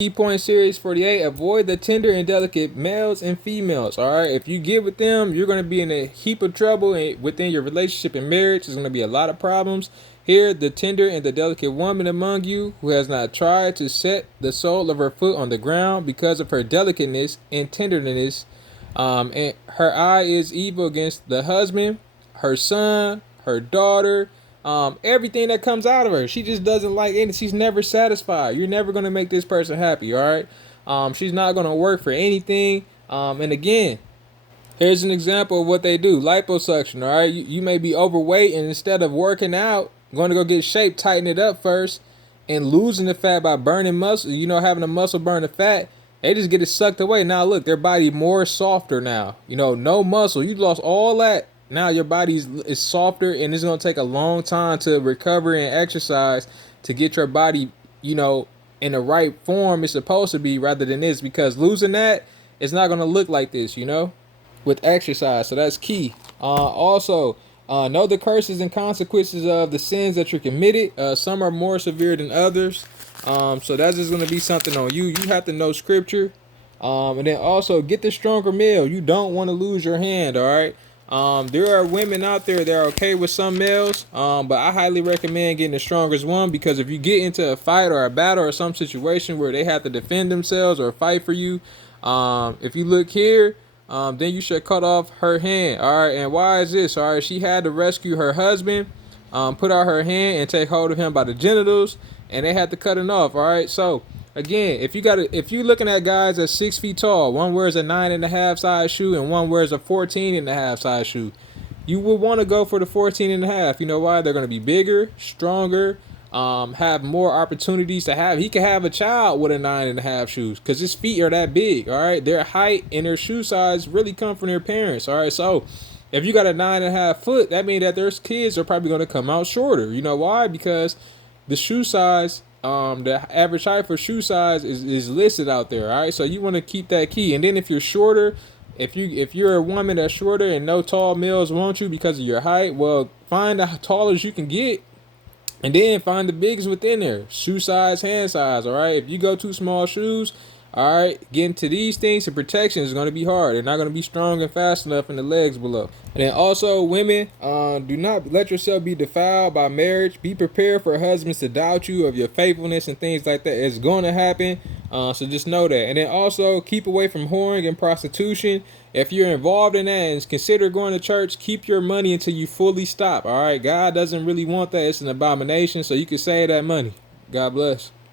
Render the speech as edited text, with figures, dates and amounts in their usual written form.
Key point series 48, avoid the tender and delicate males and females. All right, if you get with them, you're going to be in a heap of trouble within your relationship and marriage. There's going to be a lot of problems. Here, the tender and the delicate woman among you who has not tried to set the sole of her foot on the ground because of her delicateness and tenderness. And her eye is evil against the husband, her son, her daughter, everything that comes out of her. She just doesn't like it. She's never satisfied. You're never gonna make this person happy. All right. She's not gonna work for anything. And again, here's an example of what they do: liposuction. All right. You may be overweight, and instead of working out, going to go get shape, tighten it up first, and losing the fat by burning muscle. Having the muscle burn the fat. They just get it sucked away. Now look, their body more softer now. No muscle. You lost all that. Now your body is softer, and it's gonna take a long time to recover and exercise to get your body, in the right form it's supposed to be, rather than this. Because losing that, it's not gonna look like this, with exercise. So that's key. Also, know the curses and consequences of the sins that you're committed. Some are more severe than others. So that's just gonna be something on you. You have to know scripture. And then also get the stronger male. You don't want to lose your hand. All right. There are women out there that are okay with some males. But I highly recommend getting the strongest one, because if you get into a fight or a battle or some situation where they have to defend themselves or fight for you, if you look here, then you should cut off her hand. All right. And why is this? All right. She had to rescue her husband, put out her hand and take hold of him by the genitals, and they had to cut it off. All right. So again, if you're looking at guys that's 6 feet tall, one wears a 9.5 size shoe and one wears a 14.5 size shoe, you would want to go for the 14.5. You know why? They're going to be bigger, stronger, have more opportunities to have. He could have a child with a 9.5 shoes because his feet are that big. All right, their height and their shoe size really come from their parents. All right, so if you got a 9.5 foot, that means that their kids are probably going to come out shorter. You know why? Because the shoe size, the average height for shoe size is listed out there. All right, so you want to keep that key. And then if you're shorter, if you're a woman that's shorter and no tall males want you because of your height, well, find the tallest you can get, and then find the biggest within there. Shoe size, hand size. All right, if you go too small shoes, all right, getting to these things, the protection is going to be hard. They're not going to be strong and fast enough in the legs below. And then also, women, do not let yourself be defiled by marriage. Be prepared for husbands to doubt you of your faithfulness and things like that. It's going to happen. So just know that. And then also, keep away from whoring and prostitution. If you're involved in that and consider going to church, keep your money until you fully stop. All right, God doesn't really want that. It's an abomination. So you can save that money. God bless.